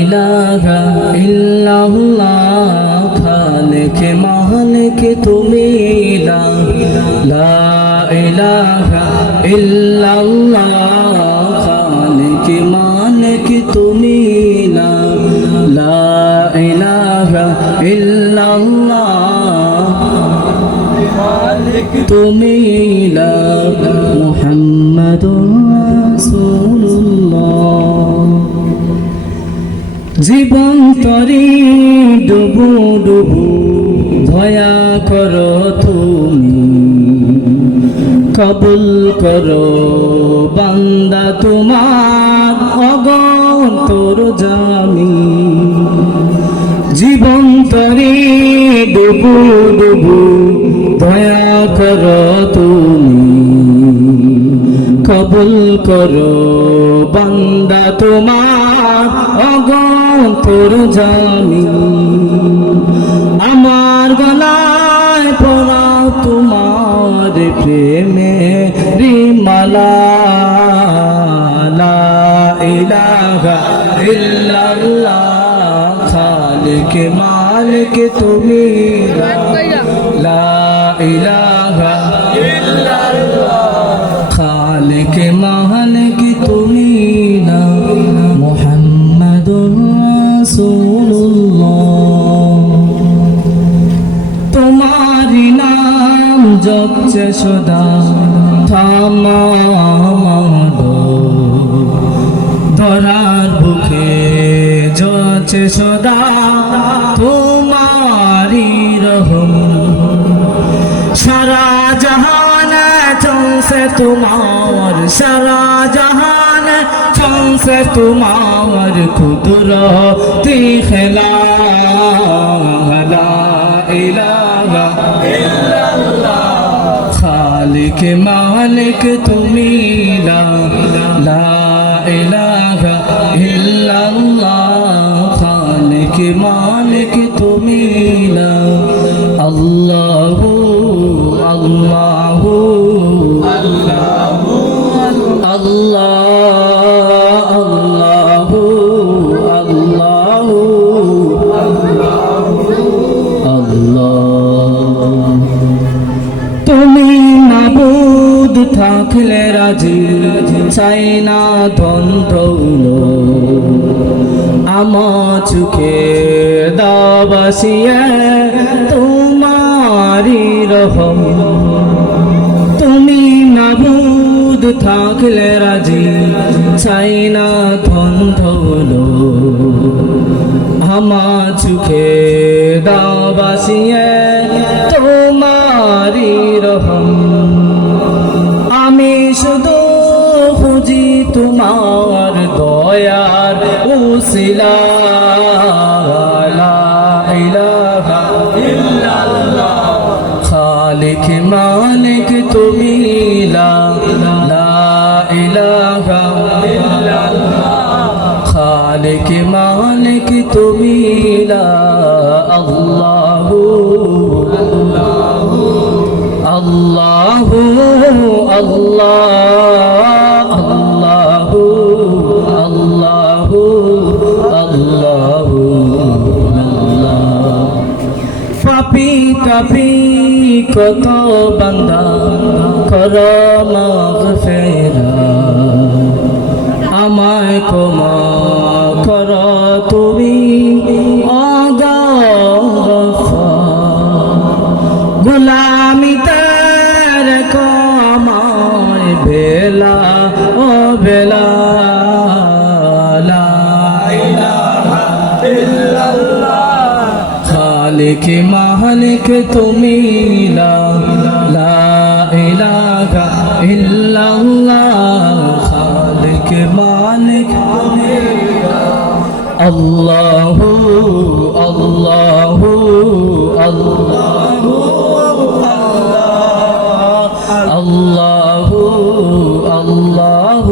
ইলাহা ইল্লাল্লাহ, খালিক মালিক তুমি লা ইলাহা ইল্লাল্লাহ, খালিক মালিক তুমি লা ইলাহা ইল্লাল্লাহ, তুমি লা মুহাম্মাদুর রাসূলুল্লাহ। জীবন তরি ডুবু ডুবু দয়া করো তুমি। কবুল করো বান্দা তোমার অগন্তর জামি। জীবন তরি ডুবু ডুবু দয়া কর তুমি। কবুল করো বান্দা তোমার অগন্তর জামি আমার গলায় পড়া তোমার প্রেমে রিমালা। ইলাহা ইল্লাল্লাহ, খালিক মালিক তুমি। লা ইলাহা জপছে সদা থামামাদ ধরার বুকে জছে সদা তোমারি রহম। সারা জাহান চলছে তোমার, সারা জাহান চলছে তোমার খেলা খালিক মালিক তুমি লা লা ইলাহা ইল্লাল্লাহ খালিক মালিক তুমি লা আল্লাহু আল্লাহু থাকলে রাজি, চাই না ধন আমার চুখে দাবাসিয়া তোমারি রহম। তুমি মাবুদ থাকলে রাজি, চাই না ধন আমার চুখে দাবাসিয়া তোমারি রহম। খালিক মালিক তুমি লা ইলাহা পাপি কাপি কত বান্দা কর মাগফিরা আমায় কমা কর তুমি। মালিক মালিক তুমি লা লা ইলাহা ইল্লাল্লাহ। খালিক মালিক আল্লাহ আল্লাহ আল্লাহ। আল্লাহ আল্লাহ।